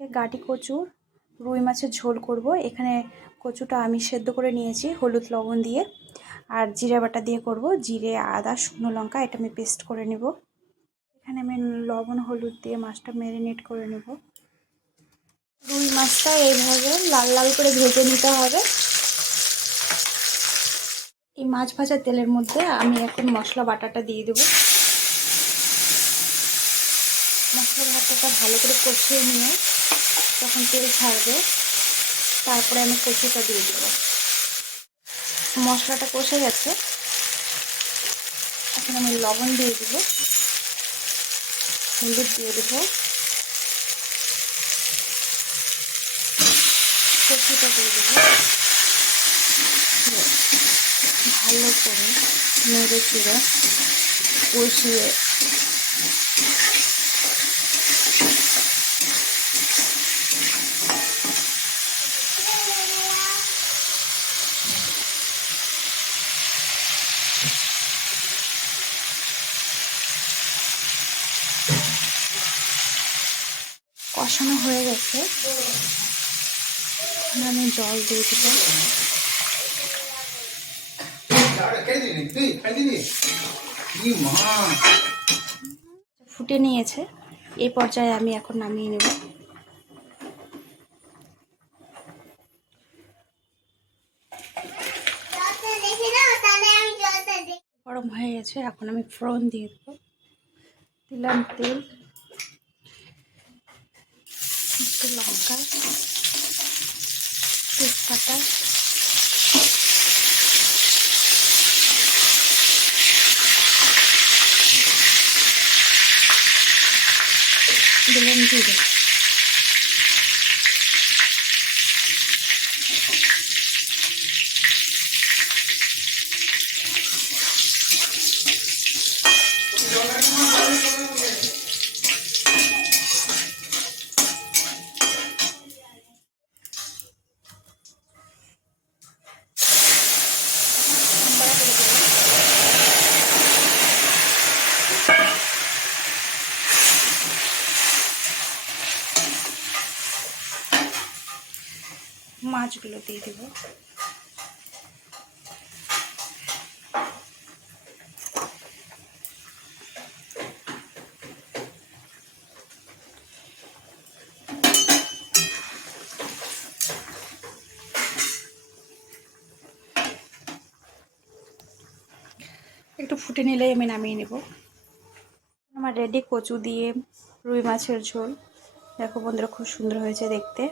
গাটি কচুর রুই মাছের ঝোল করব। এখানে কচুটা আমি সেদ্ধ করে নিয়েছি হলুদ লবণ দিয়ে, আর জিরা বাটা দিয়ে করব। জিরে, আদা, শুকনো লঙ্কা এটা আমি পেস্ট করে নেব। এখানে আমি লবণ হলুদ দিয়ে মাছটা ম্যারিনেট করে নেব। রুই মাছটা এইভাবে লাল লাল করে ভেজে নিতে হবে। এই মাছ ভাজা তেলের মধ্যে আমি এখন মশলা বাটাটা দিয়ে দেব। মশলা বাটাটা ভালো করে কষিয়ে নিয়ে যখন তেল ছাড়বে তারপরে আমি কচুটা দিয়ে দেব। মশলাটা কষে গেছে, এখন আমি লবণ দিয়ে দেব, হলুদ দিয়ে দেব, কচুটা দিয়ে দেব। ভালো করে নেড়ে চেড়ে কষিয়ে কষানো হয়ে গেছে। আমি জল দিয়ে দেব। ফুটে নিয়েছে, এই পর্যায়ে আমি এখন নামিয়ে নেব। গরম হয়ে গেছে, এখন আমি ফোড়ন দিয়ে দেবো। দিলাম তেল, একটু লঙ্কা, তেজপাতা, দিলাম জিরে। মাছগুলো দিয়ে দেব। একটু ফুটে নিলেই আমি নামিয়ে নেব। আমার রেডি কচু দিয়ে রুই মাছের ঝোল। দেখো বন্ধুরা, খুব সুন্দর হয়েছে দেখতে।